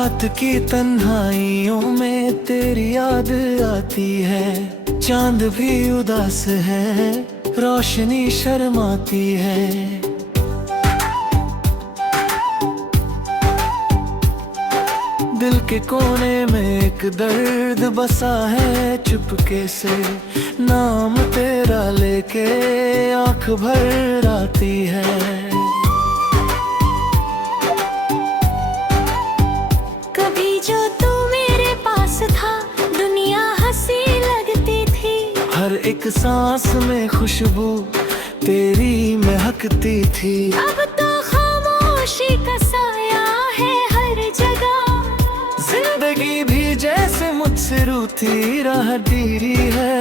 रात की तन्हाइयों में तेरी याद आती है। चांद भी उदास है, रोशनी शर्माती है। दिल के कोने में एक दर्द बसा है चुपके से। नाम तेरा लेके आँख भर आती है। कभी जो तू मेरे पास था, दुनिया हंसी लगती थी। हर एक सांस में खुशबू तेरी महकती थी। अब तो खामोशी का साया है हर जगह। जिंदगी भी जैसे मुझसे रूठी राहगीरी है।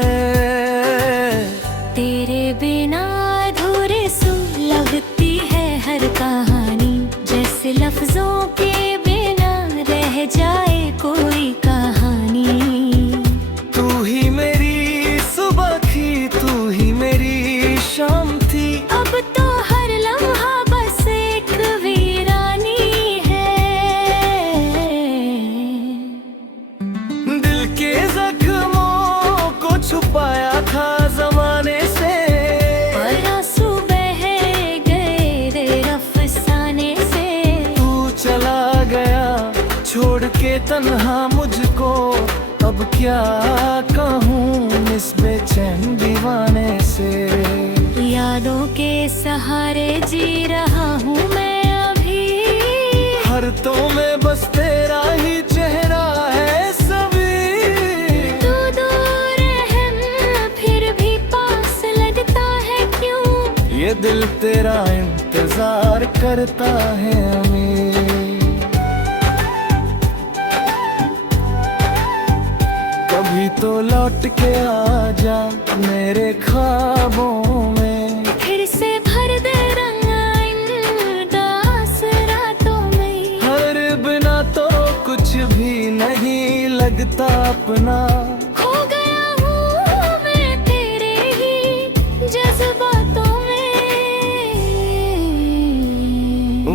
तेरे बिना अधूरे सी लगती है हर कहानी। जैसे लफ्जों के बिना रह जाए कोई कहानी। तू ही मेरी सुबह थी, तू ही मेरी शाम थी। अब तो हर लम्हा बस एक वीरानी है। दिल के जख्मों को छुपाया था जमाने से। पर आंसू बह गए रे अफसाने से। तू चला गया छोड़ के तन्हा मुझको। अब क्या कहूँ इस बेचैन दीवाने से। यादों के सहारे जी रहा हूँ मैं अभी। हर तो में बस तेरा ही चेहरा है सभी। तू दूर है फिर भी पास लगता है क्यों। ये दिल तेरा इंतजार करता है हमें। कभी तो लौट के आ जा मेरे ख्वाबों में। फिर से भर दे रंग इन दास रातों में। हर बिना तो कुछ भी नहीं लगता अपना। खो गया हूँ मैं तेरे ही जज्बातों में।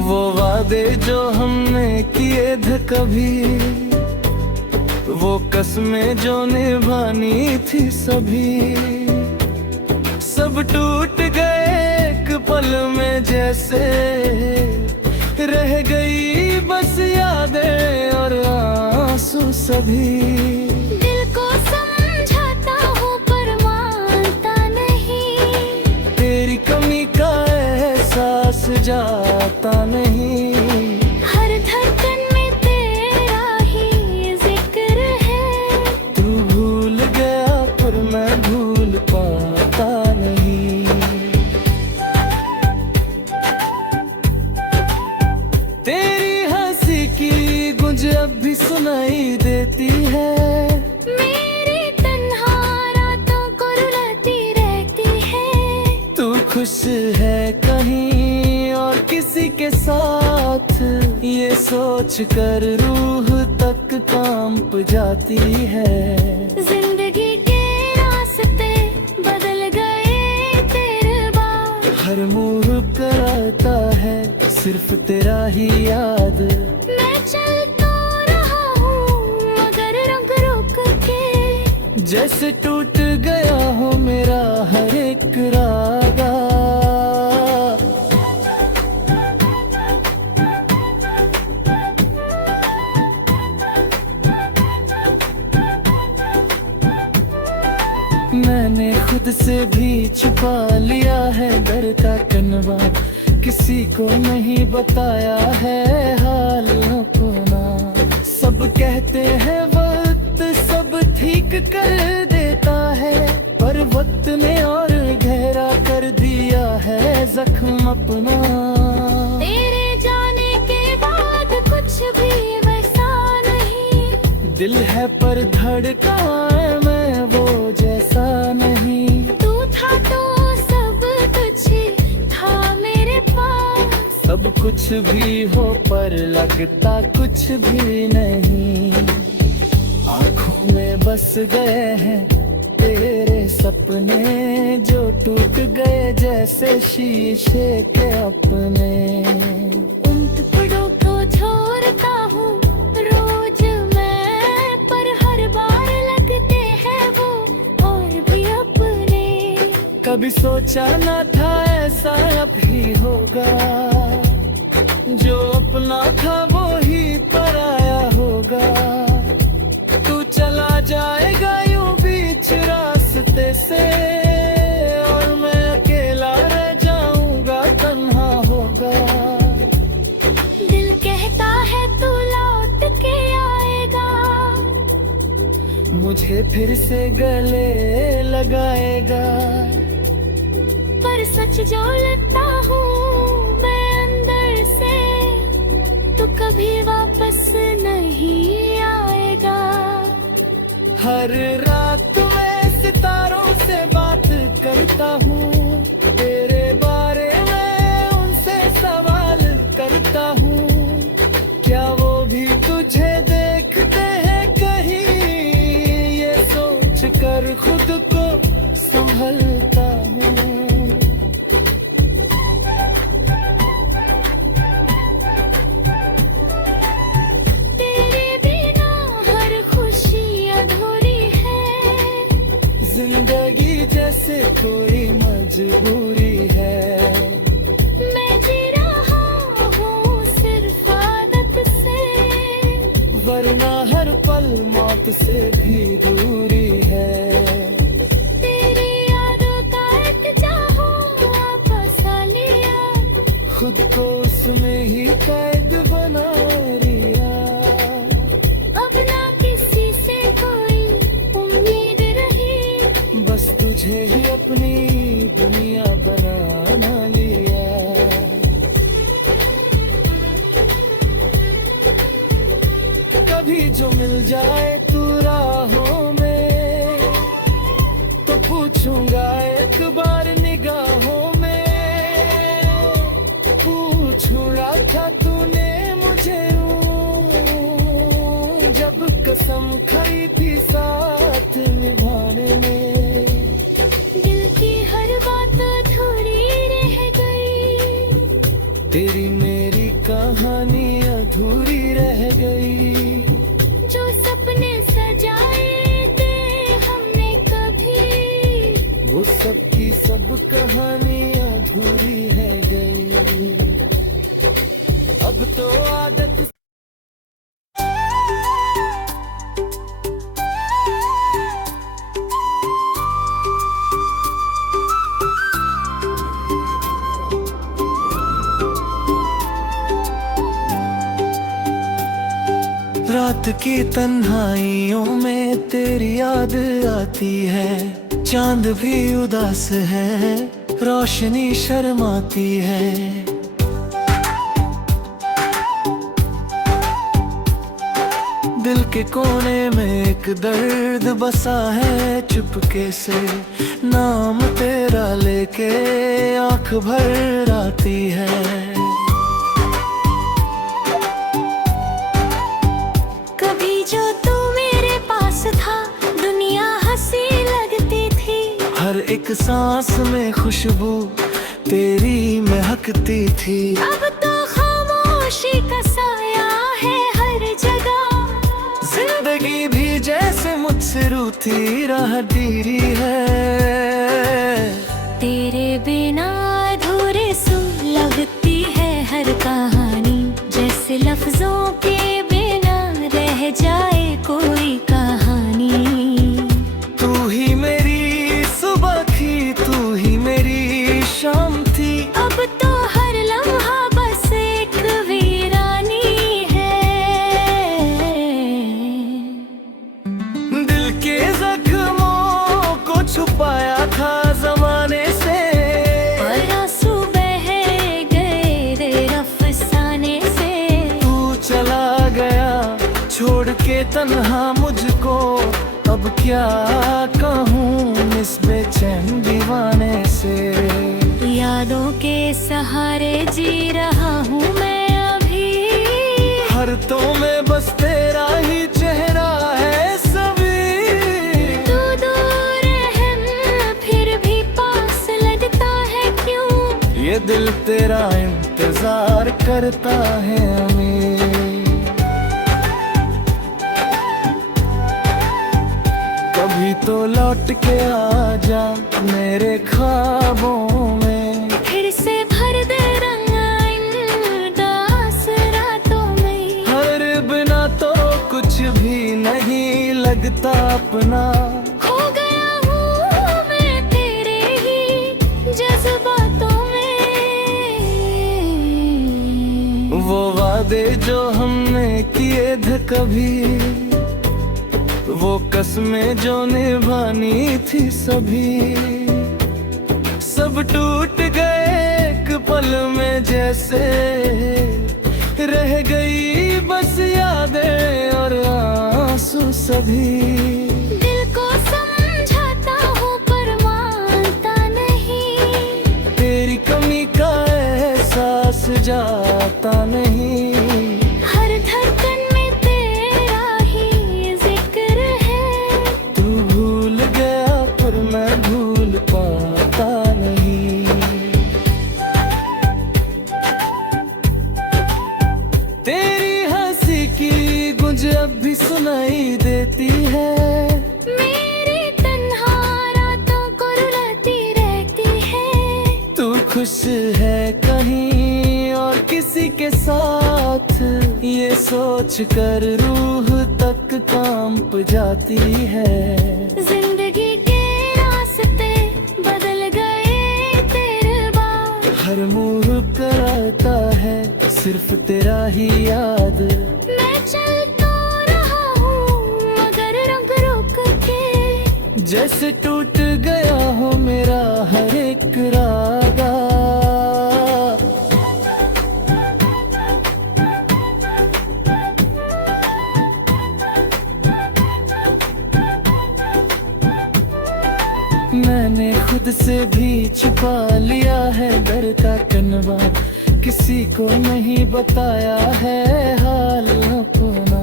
वो वादे जो हमने किए थे कभी, वो कसमें जो निभानी थी सभी, सब टूट गए एक पल में जैसे। रह गई बस यादें और आंसू सभी। दिल को समझाता हूँ पर मानता नहीं। तेरी कमी का एहसास जाता नहीं। हर धड़कन में तेरा ही जिक्र है। तू भूल गया पर मैं भूल पाता नहीं। तेरी हंसी की गूंज अब भी सुनाई देती है। मेरी तन्हा रातों को रुलाती रहती है। तू खुश है कहीं और किसी के साथ, ये सोच कर रूह तक कांप जाती है। जिंदगी के रास्ते बदल गए तेरे बाद। हर मुंह कराता है सिर्फ तेरा ही याद। मैं चल तो रहा हूँ मगर रंग रोक के। जैसे टूट गया हो मेरा हर एक रागा। मैंने खुद से भी छुपा लिया है डर का कनवा। किसी को नहीं बताया है हाल अपना। सब कहते हैं वक्त सब ठीक कर देता है, पर वक्त ने और गहरा कर दिया है जख्म अपना। तेरे जाने के बाद कुछ भी वैसा नहीं। दिल है पर धड़का है मैं वो जैसा नहीं। तू था तो सब कुछ था मेरे पास। सब कुछ भी हो पर लगता कुछ भी नहीं। आँखों में बस गए हैं तेरे सपने जो टूट गए जैसे शीशे के अपने। उन टुकड़ों को छोड़ता हूँ रो कभी सोचा ना था ऐसा अब ही होगा, जो अपना था वो ही पराया होगा। तू चला जाएगा यूं बीच रास्ते से, और मैं अकेला रह जाऊंगा, तन्हा होगा। दिल कहता है तू लौट के आएगा, मुझे फिर से गले लगाएगा। पर सच जो लगता हूँ मैं अंदर से, तू कभी वापस नहीं आएगा। हर रात मैं सितारों से बात करता हूँ, तेरे बारे में उनसे सवाल करता हूँ। क्या वो भी तुझे देखते हैं कहीं, ये सोच कर खुद को संभलता हूँ। तेरे बिना हर खुशी अधूरी है, जिंदगी जैसे कोई मजबूरी है। मैं जी रहा हूँ सिर्फ आदत से, वरना हर पल मौत से भी दूरी है। तेरी यादों का इल्तिजा हूँ वापस लिया, खुद को उसमें ही कैद बना लिया। अब ना किसी से कोई उम्मीद रही, बस तुझे ही अपनी दुनिया बनाना लिया। कभी जो मिल जाए तू राहों में, तो पूछूंगा एक बार निगाहों में। पूछूंगा था तूने मुझे जब कसम खाई थी साथ निभाने में। दिल की हर बात अधूरी रह गई, तेरी मेरी कहानी अधूरी रह गई। जो सपने सजाए थे हमने कभी, वो सब की सब कहानी अधूरी रह गई। अब तो आदत रात की तन्हाइयों में तेरी याद आती है। चांद भी उदास है, रोशनी शर्माती है। दिल के कोने में एक दर्द बसा है चुपके से, नाम तेरा लेके आंख भर आती है। कभी जो तू मेरे पास था दुनिया हंसी लगती थी, हर एक सांस में खुशबू तेरी महकती थी। अब तो खामोशी का साया है हर जगह, जिंदगी भी जैसे मुझसे रूठी राहगीरी है। तेरे बिना अधूरे सी लगती है हर कहानी, जैसे लफ्जों के बिना रह जाए कोई कहानी। तू ही मेरी सुबह थी, तू ही मेरी शाम थी। अब तो हर लम्हा बस एक वीरानी है। दिल के जख्मों को छुपाया था जमाने से, और आंसू बह गए रे अफसाने से। तू चला गया छोड़ के तन्हा मुझको, अब क्या कहूँ इस बेचैन दीवाने से। यादों के सहारे जी रहा हूँ मैं अभी, हर तो में बस तेरा ही चेहरा है सभी। तू दूर है फिर भी पास लगता है क्यों, ये दिल तेरा इंतजार करता है हमें। कभी तो लौट के आ जा मेरे ख्वाब ख्वाबों में। फिर से भर दे रंग इन दास रातों में। हर बिना तो कुछ भी नहीं लगता अपना। खो गया हूँ मैं तेरे ही जज्बातों में। वो वादे जो हमने किए थे कभी, वो कसमें जो निभानी थी सभी, सब टूट गए एक पल में जैसे। रह गई बस यादें और आंसू सभी। दिल को समझाता हूँ पर मानता नहीं। तेरी कमी का एहसास जाता नहीं। हर धड़कन में तेरा ही जिक्र है। तू भूल गया पर मैं भूल पाता नहीं। तेरी हंसी की गूंज अब भी सुनाई देती है। मेरी तन्हा रातों को रुलाती रहती है। तू खुश है कहीं और किसी के साथ, ये सोच कर रूह तक कांप जाती है। जिंदगी के रास्ते बदल गए तेरे बाद। हर मुंह कराता है सिर्फ तेरा ही याद। मैं चल तो रहा हूँ मगर रंग रोक के। जैसे टूट गया हो मेरा हर एक रागा। मैंने खुद से भी छुपा लिया है डर का कनवा। किसी को नहीं बताया है हाल अपना।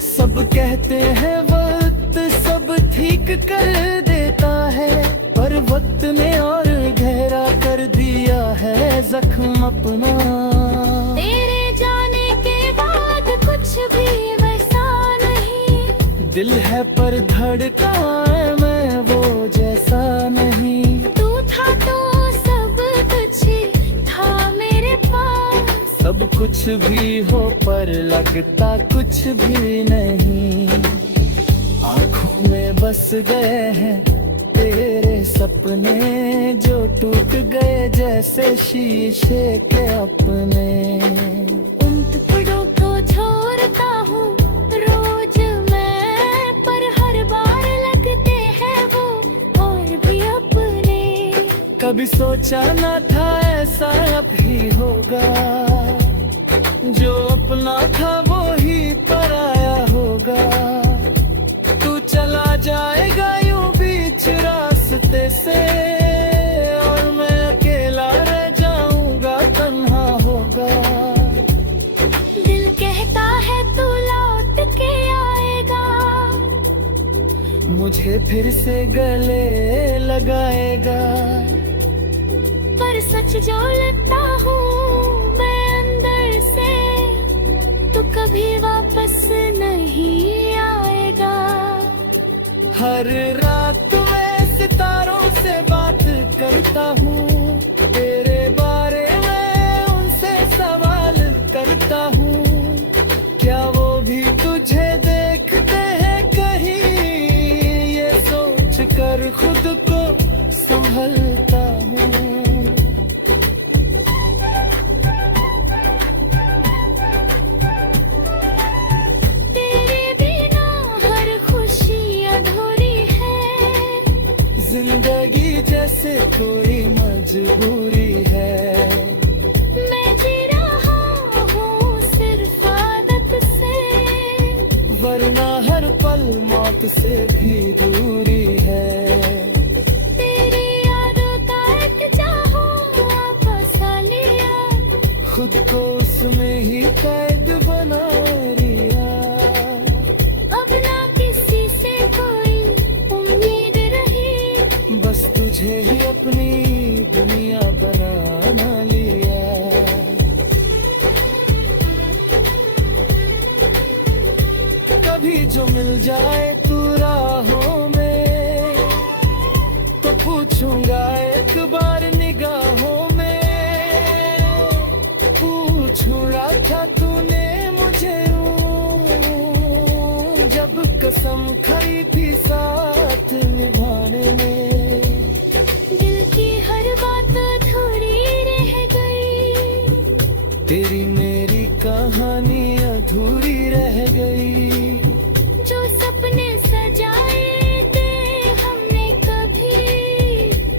सब कहते हैं वक्त सब ठीक कर देता है, पर वक्त ने और गहरा कर दिया है जख्म अपना। तेरे जाने के बाद कुछ भी वैसा नहीं। दिल है पर धड़का है मैं वो जैसा नहीं। तू था तो सब कुछ था मेरे पास। सब कुछ भी हो पर लगता कुछ भी नहीं। आँखों में बस गए हैं तेरे सपने, जो टूट गए जैसे शीशे के अपने। उन टुकड़ों को छोड़ता हूँ रोज मैं, पर हर बार लगते हैं वो और भी अपने। कभी सोचा ना था ऐसा अब ही होगा, जो अपना था वो ही पराया होगा। तू चला जाएगा यूं बीच रास्ते से, और मैं अकेला रह जाऊंगा तन्हा होगा। दिल कहता है तू लौट के आएगा, मुझे फिर से गले लगाएगा। पर सच जो लगता हूँ मैं अंदर से, तू कभी वापस नहीं आएगा। हर रात मैं सितारों से बात करता हूँ, तेरे बारे में उनसे सवाल करता हूँ। क्या वो भी तुझे देखते हैं कहीं, ये सोच कर खुद को संभलता हूँ। तेरे बिना हर खुशी अधूरी है, जिंदगी जैसे कोई मजबूरी है। मैं जी रहा हूँ सिर्फ आदत से, वरना हर पल मौत से भी दूरी है। तेरी यादों का एक चाहूँ वापस आ लिया, खुद को उसमें ही कैद बना लिया। अब ना किसी से कोई उम्मीद रही, बस तुझे ही अपनी दुनिया बनाना लिया। कभी जो मिल जाए तू राहों में, तो पूछूंगा एक बार निगाहों में, पूछूंगा था तूने मुझे जब कसम खाई थी साथ निभाने में। दिल की हर बात अधूरी रह गई, तेरी मेरी कहानी अधूरी रह गई। जो सपने सजाए थे हमने कभी,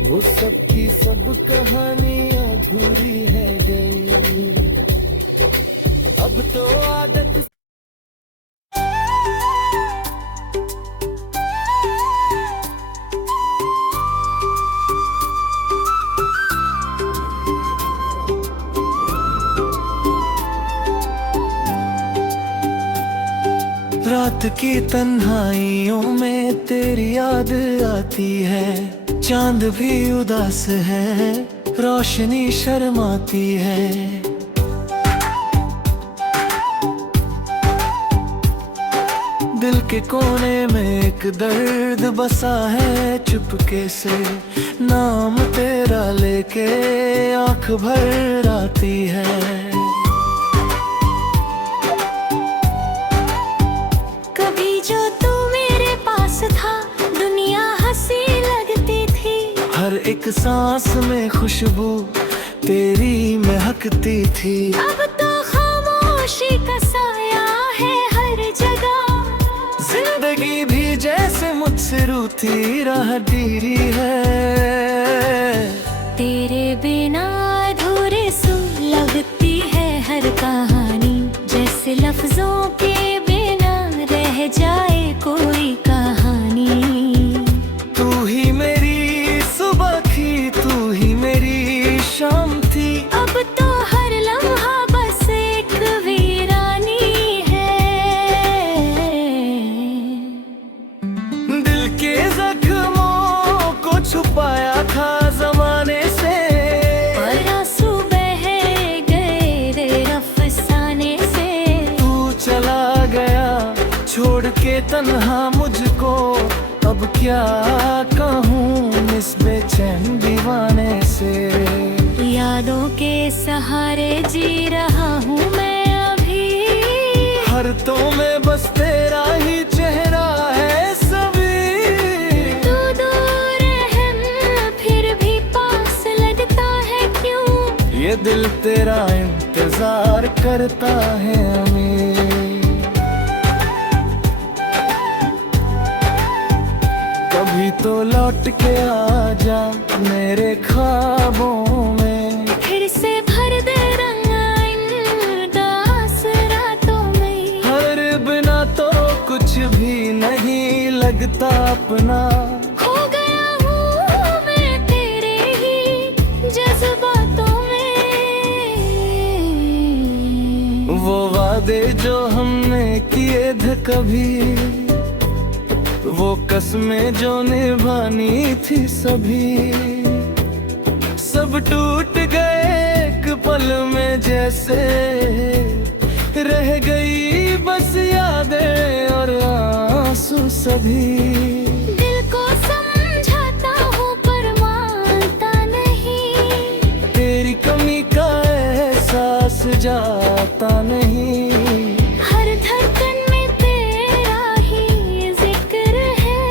वो सब की सब कहानी अधूरी है गई। अब तो आदत रात की तन्हाइयों में तेरी याद आती है, चांद भी उदास है, रोशनी शर्माती है। दिल के कोने में एक दर्द बसा है चुपके से, नाम तेरा लेके आंख भर आती है। कभी जो तू मेरे पास था दुनिया हंसी लगती थी, हर एक सांस में खुशबू तेरी महकती थी। अब तो खामोशी का साया है हर जगह, जिंदगी भी जैसे मुझसे रूठी राह दीरी है। तेरे बिना अधूरे सू लगती है हर कहानी, जैसे लफ्जों के बिना रह जाए कोई कहानी। तू ही मेरी सुबह थी, तू ही मेरी शाम थी, अब तो हर लम्हा बस एक वीरानी है। दिल के जख्मों को छुपाया था जमाने से, और आंसू बह गए रे अफसाने से। तू चला गया छोड़ के तन्हा मुझको, अब क्या कहूँ इस बेचैन दीवाने से। यादों के सहारे जी रहा हूँ मैं अभी, हर तो में बस तेरा ही चेहरा है सभी। तू दूर है फिर भी पास लगता है क्यों, ये दिल तेरा इंतजार करता है हमें। कभी तो लौट के आ जा मेरे ख्वाबों में, फिर से भर दे रंग इन उदास रातों में। हर बिना तो कुछ भी नहीं लगता अपना। खो गया हूँ मैं तेरे ही जज्बातों में, वो वादे जो हमने किए थे कभी, वो कसमें जो निभानी थी सभी, सब टूट गए एक पल में जैसे। रह गई बस यादें और आंसू सभी। दिल को समझाता हूँ पर मानता नहीं, तेरी कमी का एहसास जाता नहीं। हर धड़कन में तेरा ही जिक्र है,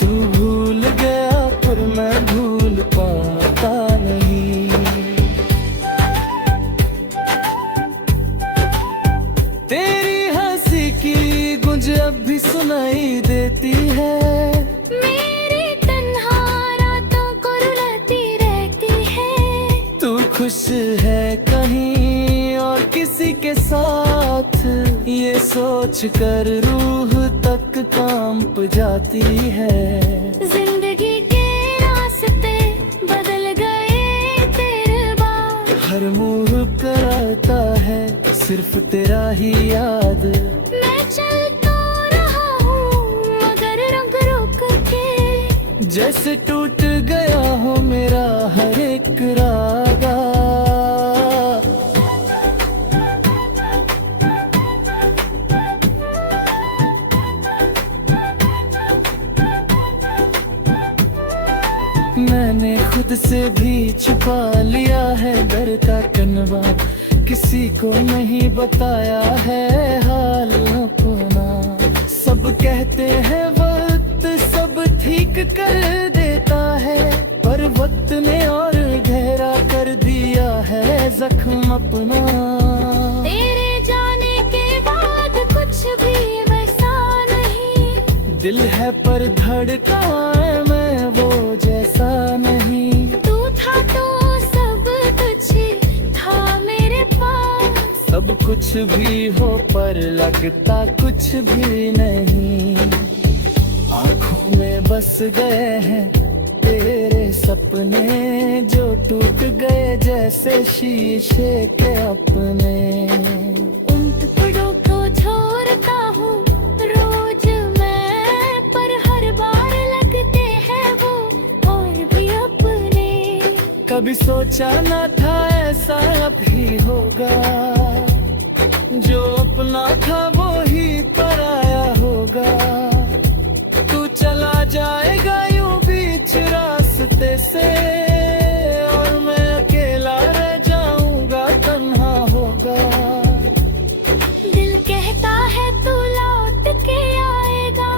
तू भूल गया पर मैं भूल पाता नहीं। तेरी हंसी की गूंज अब भी सुनाई देती है, मेरी तन्हा रातों को रुलाती रहती है। तू खुश है कहीं और किसी के साथ, ये सोच कर रूह तक कांप जाती है। जिंदगी के रास्ते बदल गए तेरे बाद, हर मुंह कराता है सिर्फ तेरा ही याद। मैं चल तो रहा हूँ मगर रंग रोक के, जैसे टूट गया हो मेरा हर एक रागा। मैं खुद से भी छुपा लिया है डर का कनवा, किसी को नहीं बताया है हाल अपना। सब कहते हैं वक्त सब ठीक कर देता है, पर वक्त ने और गहरा कर दिया है जख्म अपना। तेरे जाने के बाद कुछ भी वैसा नहीं, दिल है पर धड़का है मैं वो जैसा नहीं। तू था तो सब कुछ था मेरे पास, सब कुछ भी हो पर लगता कुछ भी नहीं। आँखों में बस गए हैं तेरे सपने, जो टूट गए जैसे शीशे के अपने। उन टुकड़ों को छोड़ता हूँ रोज मैं, पर हर बार लगते हैं वो और भी अपने। कभी सोचा न था ऐसा अब ही होगा, जो अपना था वो ही पराया होगा। तू चला जाएगा यूं बीच रास्ते से, और मैं अकेला रह जाऊंगा तन्हा होगा। दिल कहता है तू लौट के आएगा,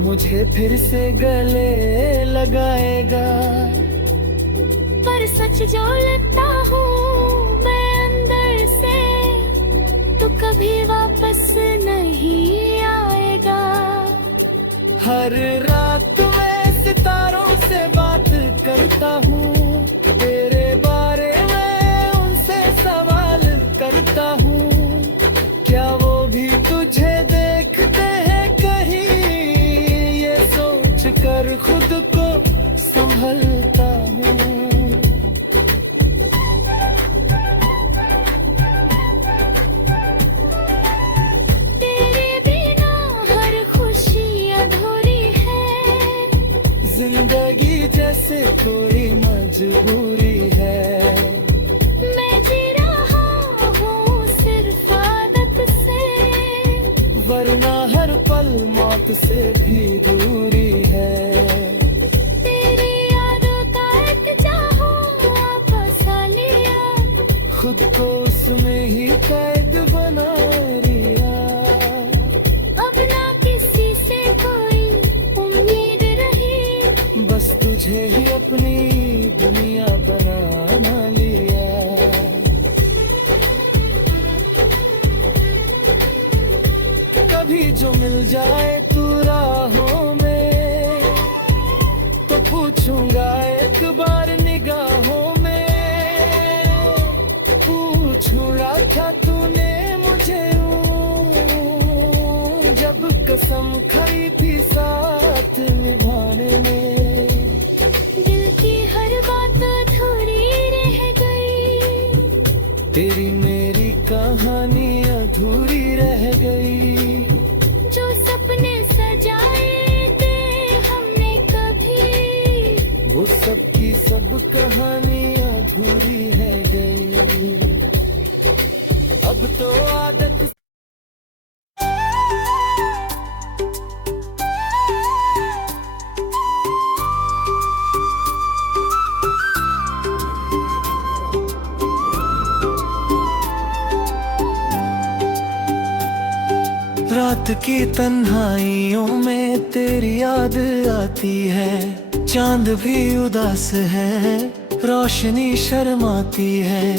मुझे फिर से गले लगाएगा। पर सच जो लगता हूँ मैं अंदर से, तू कभी वापस नहीं आएगा। हर रात मैं सितारों से बात करता हूँ, तेरे बारे में उनसे सवाल करता हूँ। क्या वो भी तुझे देखते हैं कहीं, ये सोच कर खुद को संभलता हूँ। तेरे बिना हर खुशी अधूरी है, जिंदगी जैसे कोई मजबूरी है। मैं जी रहा हूँ सिर्फ आदत से, वरना हर पल मौत से भी दूरी है। तेरी यादों का एक चाहूँ वापस आ लिया, खुद को उसमें ही कैद बना लिया। अब ना किसी से कोई उम्मीद रही, बस तुझे ही अपनी दुनिया बनाना लिया। कभी जो मिल जाए तू राहों में, तो पूछूंगा एक बार निगाहों में। पूछूंगा था तूने मुझे जब कसम खाई थी साथ निभाने में। दिल की हर बात अधूरी रह गई, तेरी मेरी कहानी अधूरी रह गई। जो सपने सजाए थे हमने कभी, वो सब की सब कहानी अधूरी रह गई। अब तो आदत रात की तन्हाइयों में तेरी याद आती है। चांद भी उदास है, रोशनी शर्माती है।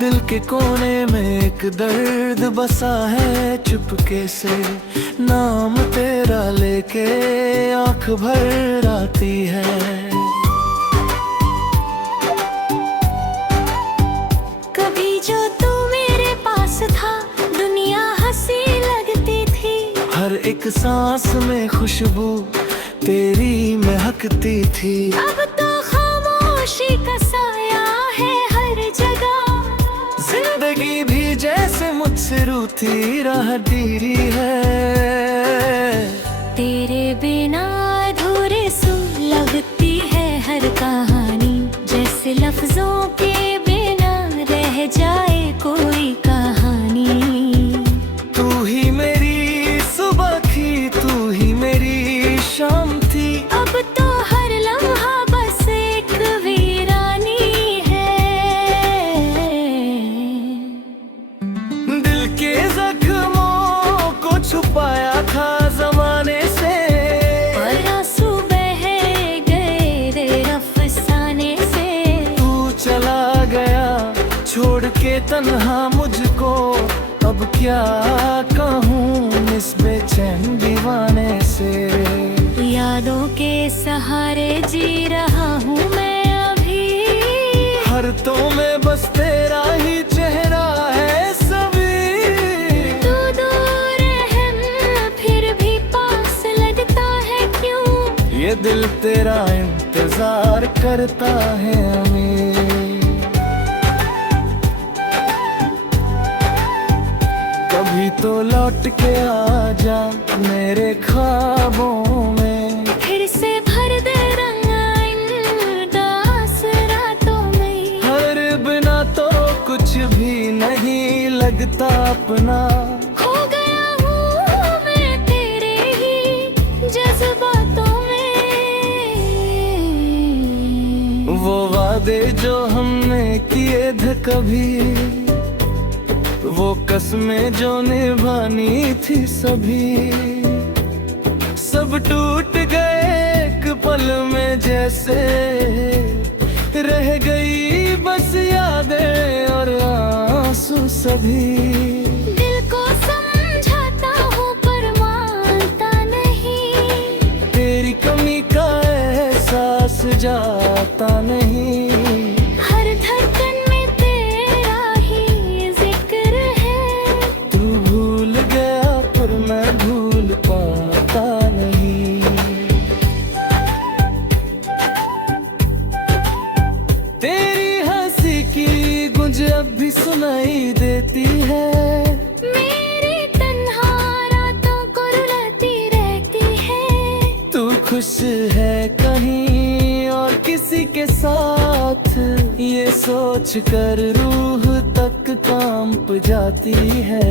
दिल के कोने में एक दर्द बसा है चुपके से, नाम तेरा लेके आंख भर आती है। कभी जो तू मेरे पास था दुनिया हंसी लगती थी, हर एक सांस में खुशबू तेरी महकती थी। अब तो खामोशी का साया है हर जगह, जिंदगी भी जैसे मुझसे रूठी राह दीरी है। तेरे बिना अधूरे सू लगती है हर कहानी, जैसे लफ्जों के बिना रह जाए कोई कहानी। तू ही मेरी सुबह तन्हा मुझको, अब क्या कहूँ इस बेचैन दीवाने से। यादों के सहारे जी रहा हूँ मैं अभी, हर तो में बस तेरा ही चेहरा है सभी। तू दूर है फिर भी पास लगता है क्यों, ये दिल तेरा इंतजार करता है हमें। कभी तो लौट के आ जा मेरे ख्वाबों में, फिर से भर दे रंग इन दास रातों में। हर बिना तो कुछ भी नहीं लगता अपना, खो गया हूँ मैं तेरे ही जज्बातों में। वो वादे जो हमने किए थे कभी, वो कसमें जो निभानी थी सभी, सब टूट गए एक पल में जैसे। रह गई बस यादें और आंसू सभी। दिल को समझाता हूँ पर मानता नहीं, तेरी कमी का एहसास जाता नहीं। हर धड़कन में तेरा ही जिक्र है, तू भूल गया पर मैं भूल पाता नहीं। तेरी हंसी की गूंज अब भी सुनाई देती है, मेरी तन्हा रातों को रुलाती रहती है। तू खुश है कहीं और किसी के साथ, ये सोच कर रूह तक कांप जाती है।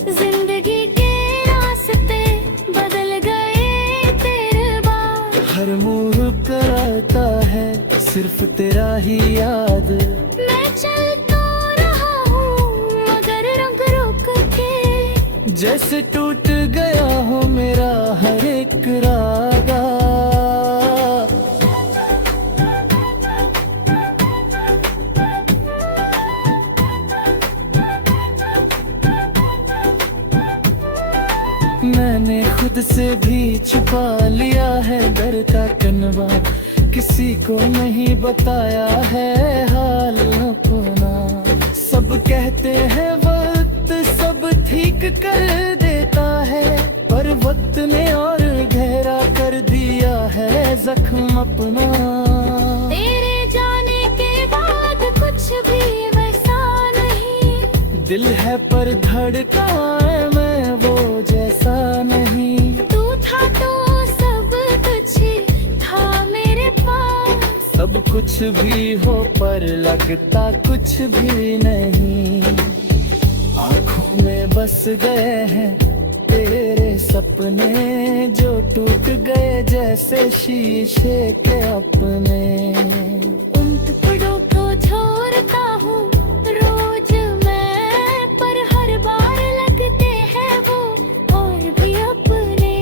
जिंदगी के रास्ते बदल गए तेरे बाद, हर मुंह पर आता है सिर्फ तेरा ही याद। मैं चल तो रहा हूँ मगर रंग रोक के, जैसे टूट गया हो मेरा हर एक रागा। मैंने खुद से भी छुपा लिया है डर का कनवा, किसी को नहीं बताया है हाल अपना। सब कहते हैं वक्त सब ठीक कर देता है, पर वक्त ने और गहरा कर दिया है जख्म अपना। तेरे जाने के बाद कुछ भी वैसा नहीं, दिल है पर धड़का है मैं वो जैसा नहीं। तू था तो सब कुछ था मेरे पास, सब कुछ भी हो पर लगता कुछ भी नहीं। आँखों में बस गए हैं तेरे सपने, जो टूट गए जैसे शीशे के अपने। उन टुकड़ों को छोड़ता हूँ रोज मैं, पर हर बार लगते हैं वो और भी अपने।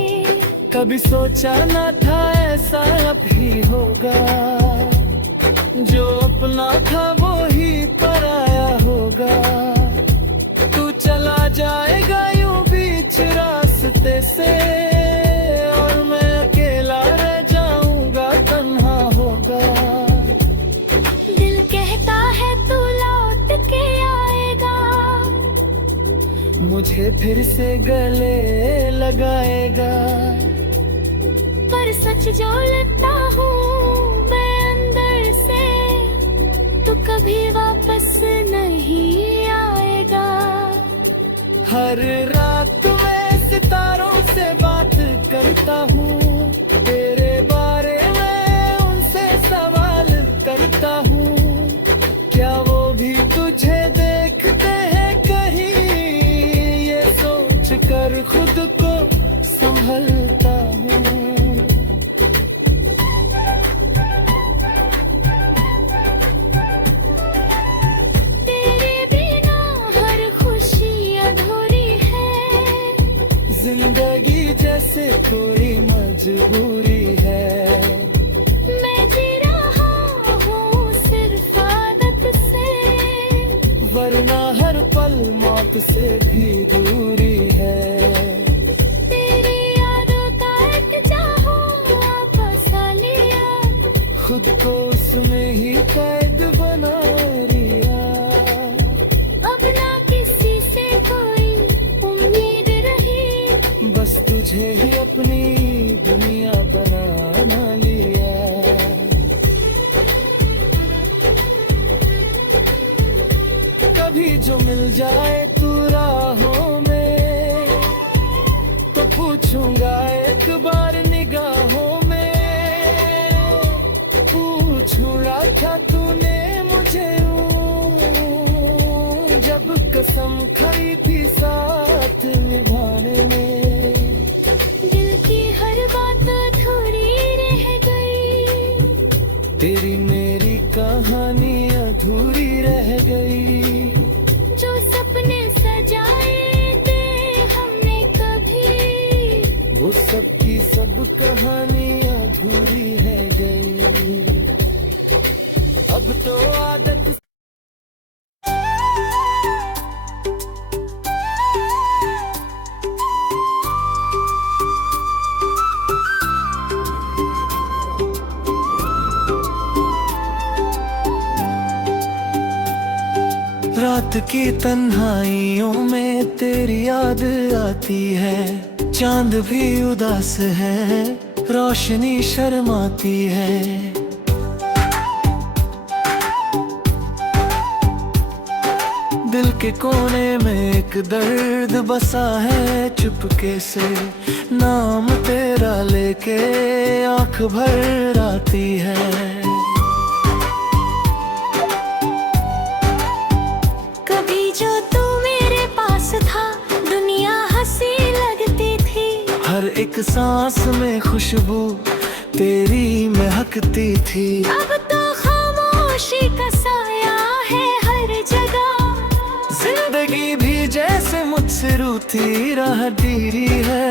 कभी सोचा ना था ऐसा अब ही होगा, जो अपना था वो ही पराया होगा। तू चला जाएगा यूं बीच रास्ते से, और मैं अकेला रह जाऊंगा तन्हा होगा। दिल कहता है तू लौट के आएगा, मुझे फिर से गले लगाएगा। पर सच जो लगता हूँ मैं अंदर से, तू कभी वापस नहीं आएगा। हर रात मैं सितारों से बात करता हूँ, तेरे बारे में उनसे सवाल करता हूँ। क्या वो भी तुझे देखते हैं कहीं, ये सोच कर खुद को संभलता हूँ। तेरे बिना हर खुशी अधूरी है, जिंदगी जैसे कोई मजबूरी है। मैं जी रहा हूँ सिर्फ आदत से, वरना तुझसे भी दूरी है। तेरी यादों का एक चाहो बसा लिया, खुद को उसमें ही कैद बना लिया। अब ना किसी से कोई उम्मीद रही, बस तुझे ही अपनी दुनिया बनाना लिया। कभी जो मिल जाए तू राहों में, तो पूछूंगा एक बार निगाहों में। पूछूंगा था तूने मुझे जब कसम खाई थी साथ निभाने में। दिल की हर बात अधूरी रह गई, तेरी मेरी कहानी अधूरी रह गई। जो सपने सजाए थे हमने कभी, वो सब की सब कहानी अधूरी रह गई। अब तो आदत रात की तन्हाइयों में तेरी याद आती है। चांद भी उदास है, रोशनी शर्माती है। दिल के कोने में एक दर्द बसा है चुपके से। नाम तेरा लेके आंख भर आती है। कभी जो तू मेरे पास था दुनिया हंसी लगती थी। हर एक सांस में खुशबू तेरी महकती थी। अब तो खामोशी का साया है हर जगह, जिंदगी भी जैसे मुझसे रूठी रहती है।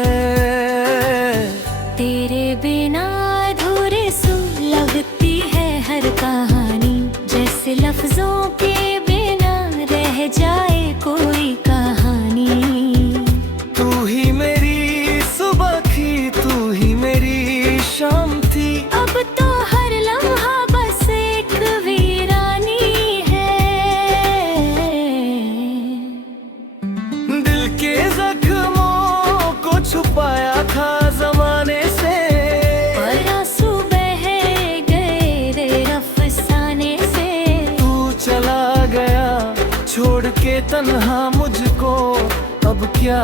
तेरे बिना अधूरे सी लगती है हर कहानी, जैसे लफ्जों के बिना रह जाए कोई कहानी। तू ही मेरी सुबह थी, तू ही मेरी शाम थी। अब तो हर लम्हा बस एक वीरानी है। दिल के जख्मों को छुपाया था जमाने से, पर आंसू बह गए रे अफसाने से। तू चला गया छोड़ के तन्हा मुझको। अब क्या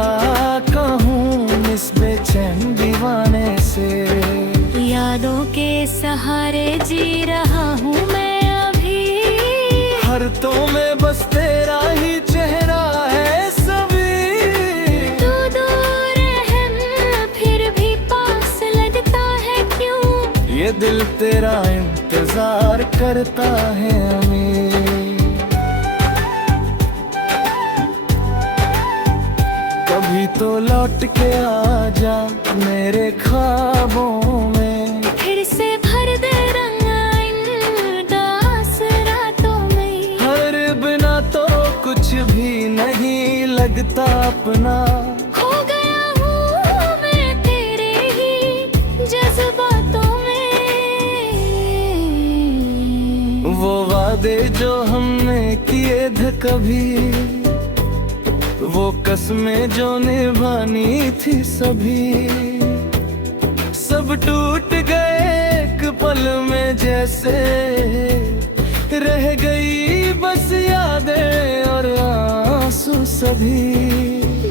कहूँ इस बेचैन दीवाने से। यादों के सहारे जी रहा हूँ मैं अभी, हर तो में बस तेरा ही चेहरा है सभी। तू दूर है फिर भी पास लगता है क्यों? ये दिल तेरा इंतजार करता है हमें। कभी तो लौट के आ जा मेरे ख्वाबों में। फिर से भर दे रंग इन दास रातों में। हर बिना तो कुछ भी नहीं लगता अपना। खो गया हूँ मैं तेरे ही जज्बातों में। वो वादे जो हमने किए थे कभी, वो कसमें जो निभानी थी सभी, सब टूट गए एक पल में जैसे। रह गई बस यादें और आंसू सभी।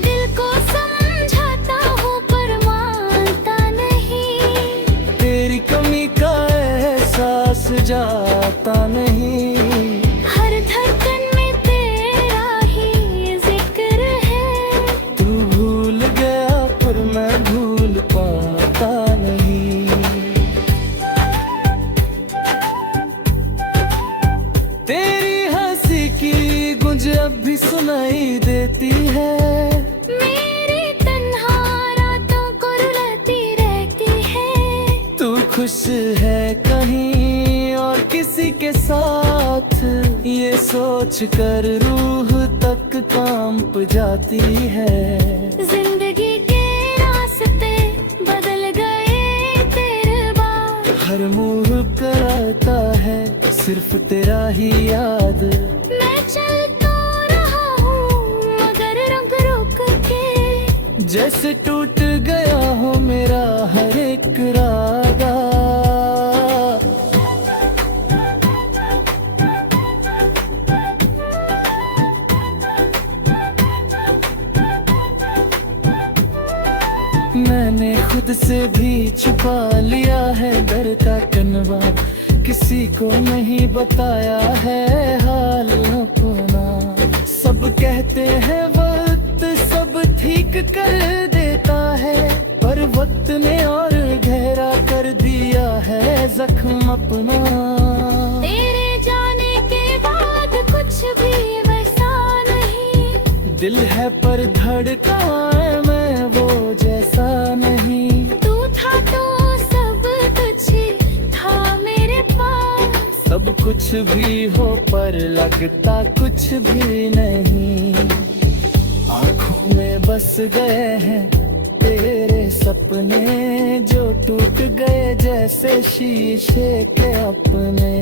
दिल को समझाता हूँ पर मानता नहीं, तेरी कमी का एहसास जाता नहीं। हर धड़कन में तेरा ही जिक्र है। तू भूल गया पर मैं भूल पाता नहीं। तेरी हंसी की गूंज अब भी सुनाई देती है। मेरी तन्हा रातों को रुलाती रहती है। तू खुश है कहीं और किसी के साथ, ये सोच कर रूह तक कांप जाती है। जिंदगी के रास्ते बदल गए तेरे बाद, हर मुंह कराता है सिर्फ तेरा ही याद। मैं चल तो रहा हूँ मगर रंग रुक के, जैसे टूट गया हो मेरा हर एक रागा। मैंने खुद से भी छुपा लिया है डर का कनवा, किसी को नहीं बताया है हाल अपना। सब कहते हैं वक्त सब ठीक कर देता है, पर वक्त ने और गहरा कर दिया है जख्म अपना। तेरे जाने के बाद कुछ भी वैसा नहीं, दिल है पर धड़का है मैं वो जैसा नहीं। तू था तो सब कुछ था मेरे पास, सब कुछ भी हो पर लगता कुछ भी नहीं। आँखों में बस गए हैं तेरे सपने, जो टूट गए जैसे शीशे के अपने।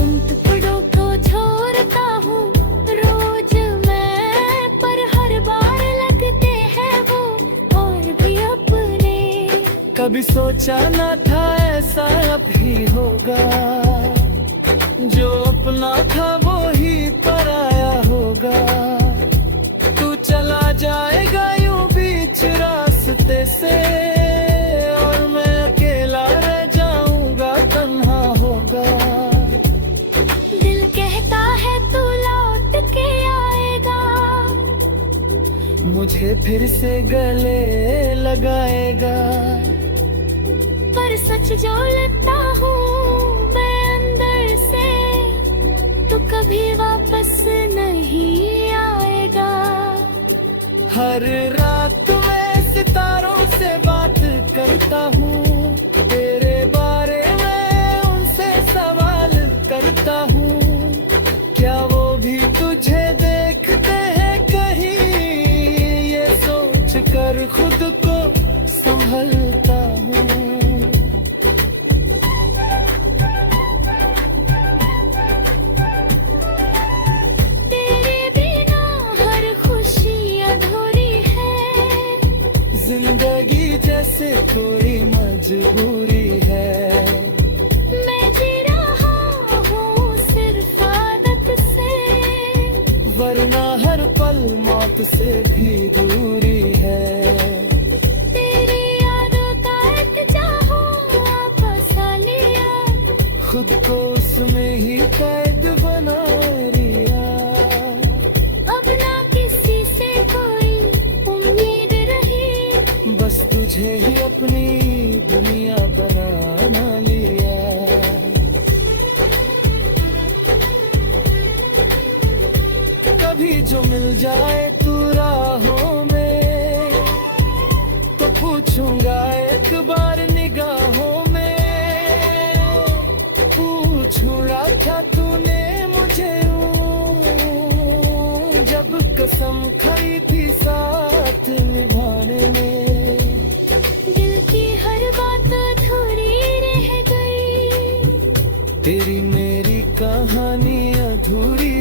उन टुकड़ों को छोड़ता हूँ रोज मैं, पर हर बार लगते हैं वो और भी अपने। कभी सोचा ना था ऐसा अब ही होगा, जो अपना था वो ही पराया होगा। तू चला जाएगा यूं बीच रास्ते से, और मैं अकेला रह जाऊंगा तन्हा होगा। दिल कहता है तू लौट के आएगा, मुझे फिर से गले लगाएगा। पर सच जो लगता हूँ मैं अंदर से, तू कभी वापस नहीं आएगा। हर रात मैं सितारों से बात करता हूँ, तेरे बारे में उनसे सवाल करता हूँ। क्या वो भी तुझे देखते हैं कहीं, ये सोच कर खुद को संभलता हूँ। तेरे बिना हर खुशी अधूरी है, जिंदगी जैसे कोई मजबूरी है। मैं जी रहा हूँ सिर्फ आदत से, वरना हर पल मौत से भी दूरी है। तेरी यादों का इल्तिजा हूँ वापस आ लिया, खुद को उसमें ही कैद बना लिया। अब ना किसी से कोई उम्मीद रही, बस तुझे ही अपनी दुनिया बनाना लिया। कभी जो मिल जाए तू राहों में, तो पूछूंगा एक बार निगाहों में। पूछूंगा था तूने मुझे जब कसम खाई थी साथ निभाने में। दिल की हर बात अधूरी रह गई, तेरी मेरी कहानी अधूरी